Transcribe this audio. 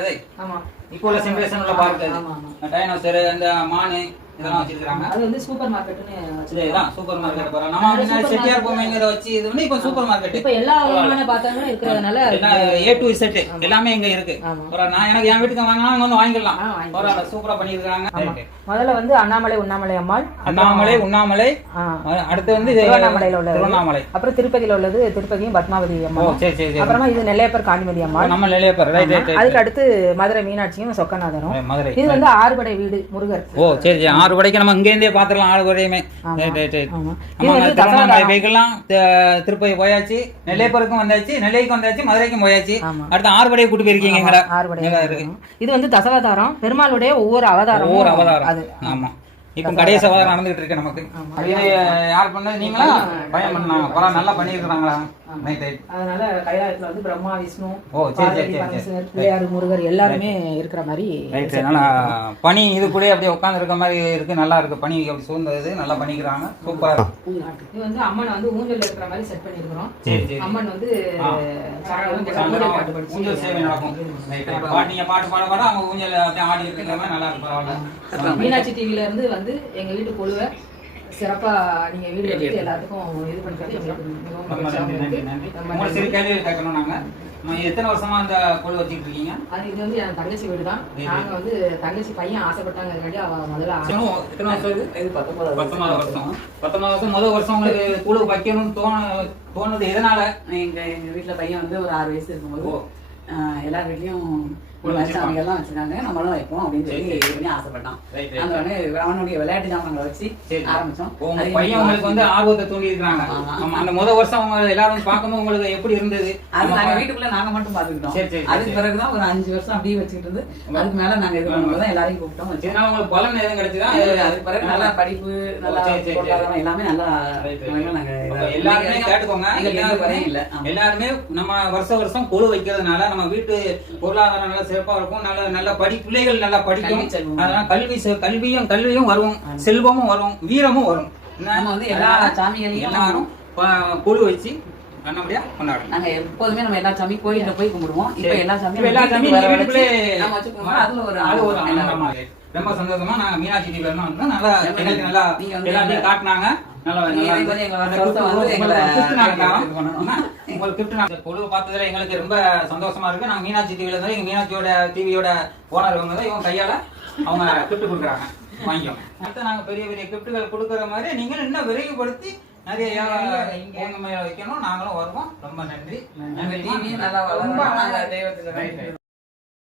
இது இப்போ உள்ள ஜெனரேஷன் உள்ள பார்க் இது டைனோசர் அந்த மான் இதெல்லாம் வச்சிருக்காங்க. அது வந்து சூப்பர் மார்க்கெட்னு வச்சிருக்காங்க. சூப்பர் மார்க்கெட் போறோம். நம்ம முன்னாடி செட்டியார் பொம்மைங்கற வச்சு இது வந்து இப்போ சூப்பர் மார்க்கெட். இப்போ எல்லா விதமான பாத்திரங்களும் இருக்குறதுனால A to Z எல்லாமே இங்க இருக்கு. நான் எனக்கு என் வீட்டுக்கு வாங்கினா வந்து வாங்கிடலாம். பரவாயில்லை சூப்பரா பண்ணிருக்காங்க. முதல்ல வந்து அண்ணாமலை அம்மாள், உண்ணாமலை அடுத்து வந்து திருவண்ணாமலையில உள்ளது திருவண்ணாமலை, அப்புறம் திருப்பதியில உள்ளது திருப்பதியும் பத்மாவதி அம்மாள். சரி சரி. அப்புறமா இது நெல்லையப்பர் காந்திமதி அம்மாள். நம்ம நெல்லையப்பர் ரைட் ரைட். அதுக்கு அடுத்து மதுரை மீனாட்சியும் சொக்கநாதரும். இது வந்து ஆறுபடை வீடு முருகர். ஓ சரி சரி. 6 படைக்கு நம்ம இங்க இருந்தே பாத்துறலாம் 6 படையுமே. Right right right. திருவண்ணாமலை போய்க்கலாம், திருப்பதி போயாச்சு, நெல்லையப்பருக்கும் வந்தாச்சு, நெல்லைக்கும் வந்தாச்சு, மதுரைக்கும் போயாச்சு. அடுத்து 6 படையை கூட்டி போயிருக்கீங்க. 6 படை. இது வந்து தசாவதாரம், பெருமாளுடைய ஒவ்வொரு அவதாரம். அது ஆமா. இப்போ கடைசி அவதாரம் நடந்துட்டு இருக்கு நமக்கு. யார் பண்ணது? நீங்களா பயம் பண்ணாங்க. பரவாயில்ல நல்லா பண்ணிருக்காங்களா? அதனால கைலாயத்துல வந்து பிரம்மா, விஷ்ணு, பிள்ளையார், முருகர் எல்லாருமே இருக்கிற மாதிரி பனி இது கூட அப்படியே உட்கார்ந்து இருக்க மாதிரி இருக்கு. நல்லா இருக்கு. பனி அப்படி சூழ்ந்தது நல்லா பண்ணிக்கிறாங்க. சூப்பரா இருக்கு. இது வந்து அம்மன் வந்து ஊஞ்சல் இருக்கிற மாதிரி செட் பண்ணிருக்கிறோம். சரி சரி. அம்மன் வந்து ஊஞ்சல் சேவை நடக்கும். நீங்க பாட்டு பாட பாட அவங்க ஊஞ்சல் அப்படியே ஆடி இருக்கிற மாதிரி நல்லா இருக்கு. பரவாயில்ல. மீனாட்சி டிவில இருந்து வந்து எங்க வீட்டு கொழுவை சிறப்பா நீங்க வீடியோ எடுத்து எல்லாத்துக்கும் இது பண்றது எங்களுக்கு மிகவும் நன்றி. சரி கேள்வி கேட்கணும். நாங்க எத்தனை வருஷமா அந்த கொழு வச்சுட்டு இருக்கீங்க? அது இது வந்து என் தங்கச்சி வீடு தான். நாங்க வந்து தங்கச்சி பையன் ஆசைப்பட்டாங்க, அவ முதல்ல எத்தனை வருஷம் இது? 19 வருஷம். 19 வருஷம். முதல் வருஷம் உங்களுக்கு கொழு வைக்கணும்னு தோணுது எதனால? எங்க வீட்டுல பையன் வந்து ஒரு 6 வயசு இருக்கும்போது எல்லார் வீட்லயும் எல்லாம் வச்சிருக்காங்க, நம்மளும் வைப்போம் அப்படின்னு சொல்லி ஆசைப்பட்டான். அந்த உடனே அவனுடைய விளையாட்டு ஜாமான்களை வச்சு ஆரம்பிச்சோம். பையன் உங்களுக்கு வந்து ஆர்வத்தை தூண்டி இருக்காங்க. அந்த முதல் வருஷம் அவங்க எல்லாரும் பார்க்கும்போது உங்களுக்கு எப்படி இருந்தது? அது நாங்க வீட்டுக்குள்ள நாங்க மட்டும் பாத்துக்கிட்டோம். அதுக்கு பிறகுதான் ஒரு 5 வருஷம் அப்படியே வச்சுக்கிட்டு இருந்து அதுக்கு மேல நாங்க இது பண்ணும்போது எல்லாரையும் கூப்பிட்டோம். உங்களுக்கு பலன் எதுவும் கிடைச்சதா? அதுக்கு பிறகு நல்லா படிப்பு, நல்லா பொருளாதாரம் எல்லாமே நல்லா. எல்லாருமே கேட்டுக்கோங்க. எல்லாருமே நம்ம வருஷம் கொழு வைக்கிறதுனால நம்ம வீட்டு பொருளாதாரம் நல்லா சிறப்பா இருக்கும். நல்ல பிள்ளைகள் நல்லா படிக்கும். அதனால கல்வியும் வரும், செல்வமும் வரும், வீரமும் வரும். நம்ம வந்து எல்லா சாமிகளையும் எல்லாரும் கொழு வச்சு நல்லபடியா கொண்டாடுறோம். நாங்க எப்போதுமே நம்ம எல்லா சாமி கோயில்ல போய் கும்பிடுவோம். இப்ப எல்லா சாமியும் ரொம்ப சந்தோஷமா நாங்க மீனாட்சி டிவில நல்லா எல்லாமே காட்டினாங்க. பொழுது பார்த்ததுல எங்களுக்கு ரொம்ப சந்தோஷமா இருக்கு. நாங்க மீனாட்சி டிவில இருந்தாலும் எங்க மீனாட்சியோட டிவியோட ஓனர் இவங்க தான். இவங்க கையால அவங்க கிஃப்ட் கொடுக்குறாங்க, வாங்கிக்கோம். அடுத்து நாங்க பெரிய பெரிய கிஃப்ட்டுகள் கொடுக்குற மாதிரி நீங்களும் இன்னும் விரைவுபடுத்தி நிறைய வைக்கணும். நாங்களும் வருவோம். ரொம்ப நன்றி. நல்லா